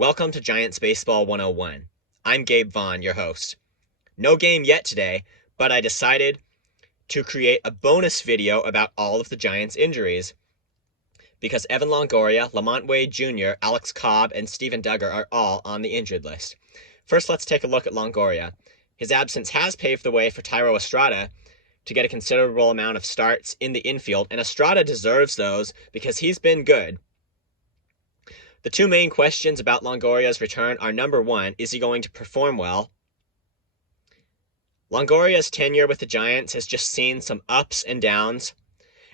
Welcome to Giants Baseball 101. I'm Gabe Vaughn, your host. No game yet today, but I decided to create a bonus video about all of the Giants' injuries because Evan Longoria, Lamont Wade Jr., Alex Cobb, and Steven Duggar are all on the injured list. First, let's take a look at Longoria. His absence has paved the way for Thairo Estrada to get a considerable amount of starts in the infield, and Estrada deserves those because he's been good. The two main questions about Longoria's return are, number one, is he going to perform well? Longoria's tenure with the Giants has just seen some ups and downs,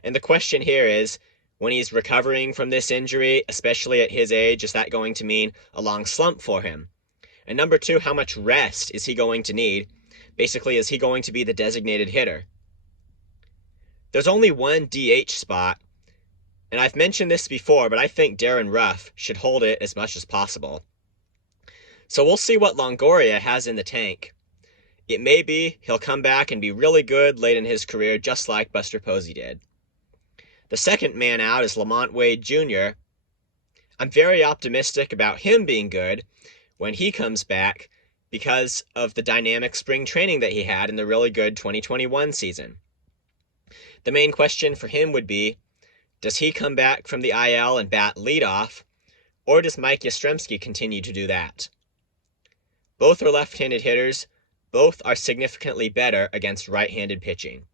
and the question here is, when he's recovering from this injury, especially at his age, is that going to mean a long slump for him? And number two, how much rest is he going to need? Basically, is he going to be the designated hitter? There's only one DH spot, and I've mentioned this before, but I think Darren Ruff should hold it as much as possible. So we'll see what Longoria has in the tank. It may be he'll come back and be really good late in his career, just like Buster Posey did. The second man out is Lamont Wade Jr. I'm very optimistic about him being good when he comes back because of the dynamic spring training that he had in the really good 2021 season. The main question for him would be, does he come back from the IL and bat leadoff, or does Mike Yastrzemski continue to do that? Both are left-handed hitters. Both are significantly better against right-handed pitching.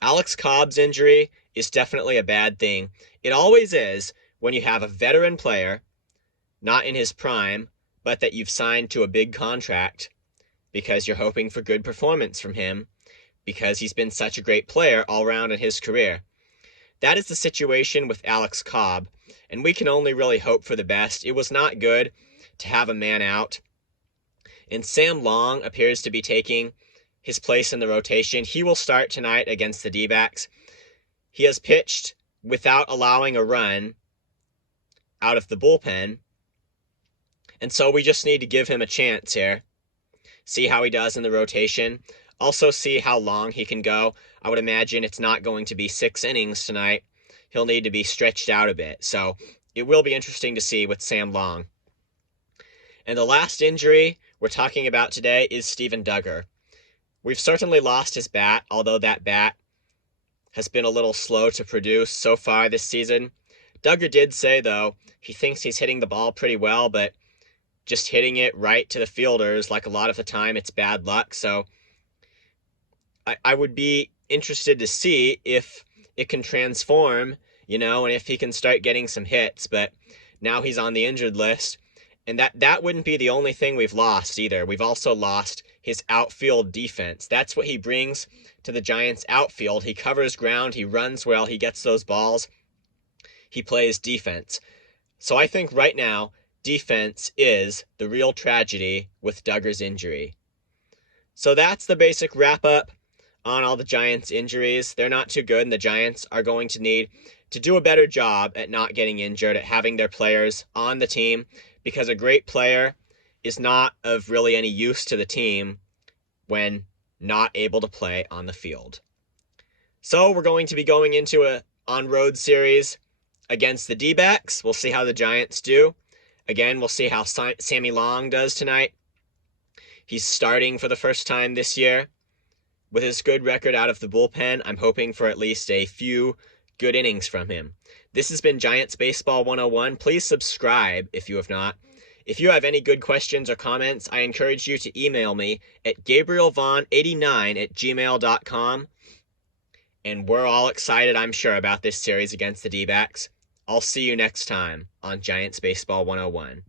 Alex Cobb's injury is definitely a bad thing. It always is when you have a veteran player, not in his prime, but that you've signed to a big contract because you're hoping for good performance from him because he's been such a great player all around in his career. That is the situation with Alex Cobb, and we can only really hope for the best. It was not good to have a man out, and Sam Long appears to be taking his place in the rotation. He will start tonight against the D-backs. He has pitched without allowing a run out of the bullpen, and so we just need to give him a chance here. See how he does in the rotation. Also see how long he can go. I would imagine it's not going to be 6 innings tonight. He'll need to be stretched out a bit. So it will be interesting to see with Sam Long. And the last injury we're talking about today is Steven Duggar. We've certainly lost his bat, although that bat has been a little slow to produce so far this season. Duggar did say, though, he thinks he's hitting the ball pretty well, but just hitting it right to the fielders, like a lot of the time, it's bad luck. So I would be interested to see if it can transform, and if he can start getting some hits. But now he's on the injured list, and that wouldn't be the only thing we've lost either. We've also lost his outfield defense. That's what he brings to the Giants' outfield. He covers ground, he runs well, he gets those balls, he plays defense. So I think right now, defense is the real tragedy with Duggar's injury. So that's the basic wrap-up on all the Giants' injuries. They're not too good, and the Giants are going to need to do a better job at not getting injured, at having their players on the team, because a great player is not of really any use to the team when not able to play on the field. So we're going to be going into a on-road series against the D-backs. We'll see how the Giants do. Again, we'll see how Sammy Long does tonight. He's starting for the first time this year. With his good record out of the bullpen, I'm hoping for at least a few good innings from him. This has been Giants Baseball 101. Please subscribe if you have not. If you have any good questions or comments, I encourage you to email me at gabrielvaughn89@gmail.com. And we're all excited, I'm sure, about this series against the D-backs. I'll see you next time on Giants Baseball 101.